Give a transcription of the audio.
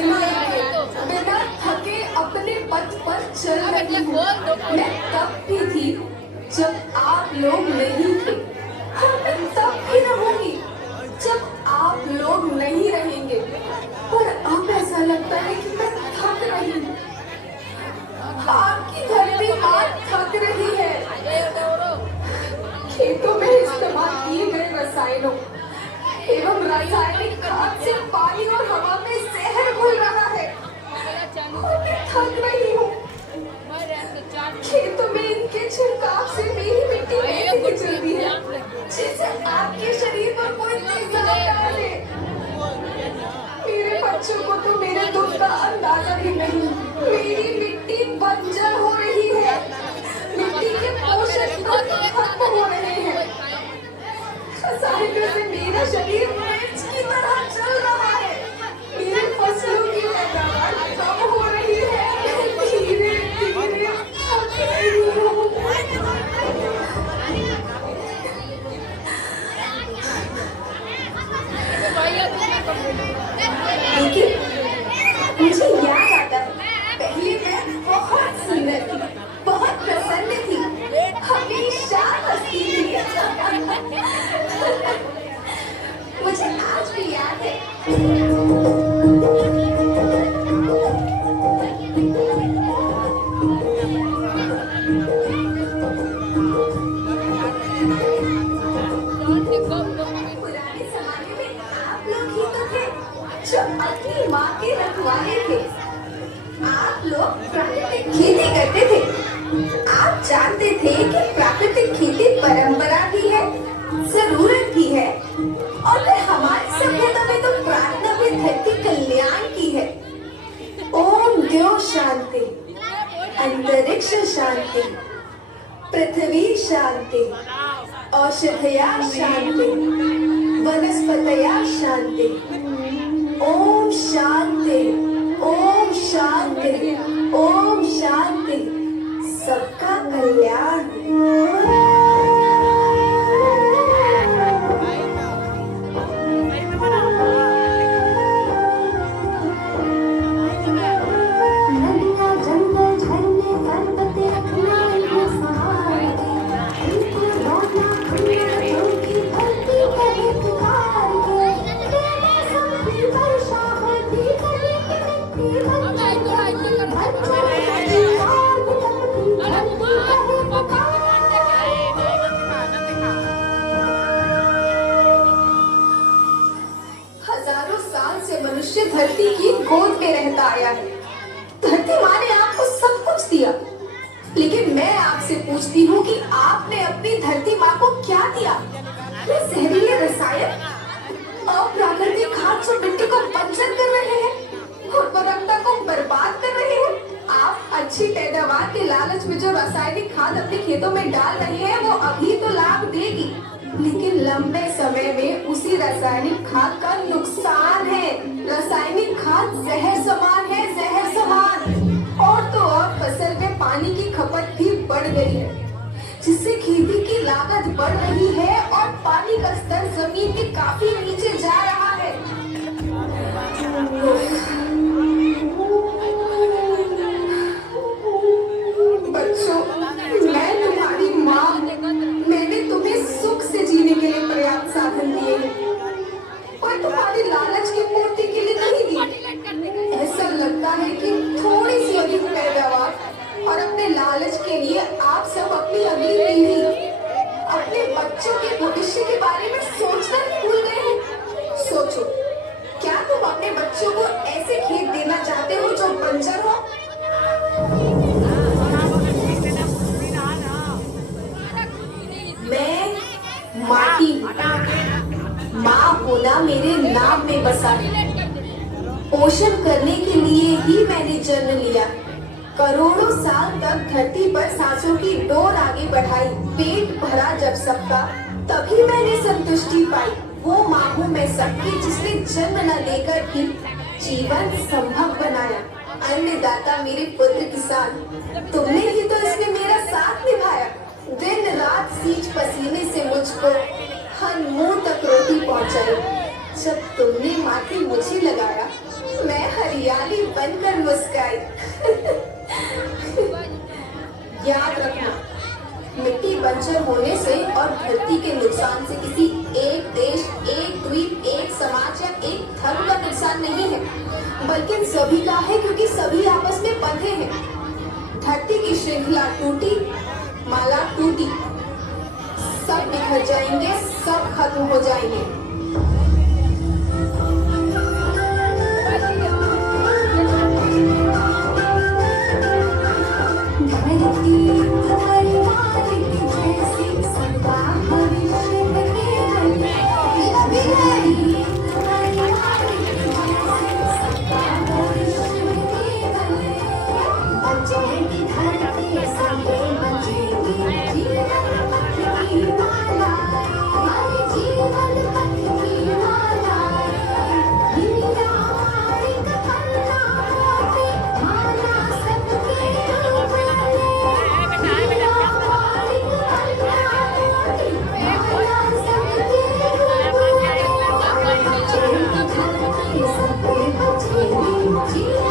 बिना बिना थके अपने पथ पर चल रही हूँ। मैं तब भी थी जब आप लोग नहीं थे, और मैं तब भी रहूंगी जब आप लोग नहीं रहेंगे। पर अब ऐसा लगता है कि मैं थक रही हूँ। आपकी धरती माँ थक रही है। खेतों में इस्तेमाल किए गए रसायनों एवं रासायनिक खाद से पानी और हवा में जहर घुल रहा है। और मैं थक रही हूँ। खेतों में इनके छिड़काव से मेरी मिट्टी ऐसे ही चलती है जैसे आपके शरीर पर कोई तेजाब डाल दे। मेरे बच्चों को तो मेरे दुख का अंदाजा भी नहीं। मेरी मिट्टी बंजर हो रही है। मिट्टी के पोषक तत्व खत्म हो रहे हैं। रसायनों से मेरा शरीर मिर्च की तरह जल रहा है। मेरे फसलों की पैदावार कम हो रही है। धीरे धीरे थक रही हूँ। लेकिन मुझे याद आता है, पहले मैं बहुत सुंदर थी, बहुत प्रसन्न थी, हमेशा हंसती थी। मुझे आज भी याद है। पुराने जमाने में आप लोग ही तो थे जो अपनी माँ के रखवाले थे। आप लोग प्राकृतिक खेती करते थे। आप जानते थे कि प्राकृतिक खेती परंपरा भी है, जरूरत भी है, और फिर हमारी सभ्यता में तो प्रार्थना भी धरती कल्याण की है। ओम द्यो शांति, अंतरिक्ष शांति, पृथ्वी शांति, औषधया शांति, वनस्पतया शांति। ओम शांति, ओम शांति, ओम शांति। सबका कल्याण। हजारों साल से मनुष्य धरती की गोद में रहता आया है। धरती माँ ने आपको सब कुछ दिया, लेकिन मैं आपसे पूछती हूँ कि आपने अपनी धरती माँ को क्या दिया? ये जहरीले रसायन, अप्राकृतिक खाद जो मिट्टी को बंजर कर रहे हैं, उर्वरकता को बर्बाद कर रहे हैं। आप अच्छी पैदावार के लालच में जो रासायनिक खाद अपने खेतों में डाल रहे हैं, वो अभी तो लाभ देगी, लेकिन लंबे समय में उसी रासायनिक खाद का नुकसान है। रासायनिक खाद जहर समान है, जहर समान। और तो और फसल में पानी की खपत भी बढ़ गई है, जिससे खेती की लागत बढ़ रही है और पानी का स्तर जमीन के काफी नीचे जा रहा है। बच्चों, मैं तुम्हारी माँ, मैंने तुम्हें सुख से जीने के लिए पर्याप्त साधन दिए हैं, और तुम्हारी लालच की पूर्ति के लिए नहीं दी। ऐसा लगता है कि थोड़ी सी अधिक पैदावार और अपने लालच के लिए आप सब अपनी अगली पीढ़ी, अपने बच्चों के भविष्य के बारे में सोचना ही भूल गए हैं। सोचो, क्या तुम अपने बच्चों को ऐसे खेत देना चाहते हो जो बंजर हो? मैं माटी, माँ होना मेरे नाम में बसा है। पोषण करने के लिए ही मैंने जन्म लिया। करोड़ों साल तक धरती पर सांसों की डोर आगे बढ़ाई। पेट भरा जब सबका, तभी मैंने संतुष्टि पाई। वो माँ हूँ मैं सबकी, जिसने जन्म न लेकर भी जीवन संभव बनाया। अन्नदाता मेरे पुत्र किसान, तुमने ही तो इसमें मेरा साथ निभाया। दिन रात सींच पसीने से मुझको हर मुंह तक रोटी पहुंचाई। जब तुमने माथे मुझे लगाया मैं हरियाली बनकर मुस्काई। याद रखना, मिट्टी बंजर होने से और धरती के नुकसान से किसी एक देश, एक द्वीप, एक समाज या एक धर्म का नुकसान नहीं है, बल्कि सभी का है, क्योंकि सभी आपस में बंधे हैं। धरती की श्रृंखला टूटी, माला टूटी, सब बिखर जाएंगे, सब खत्म हो जाएंगे। Yeah.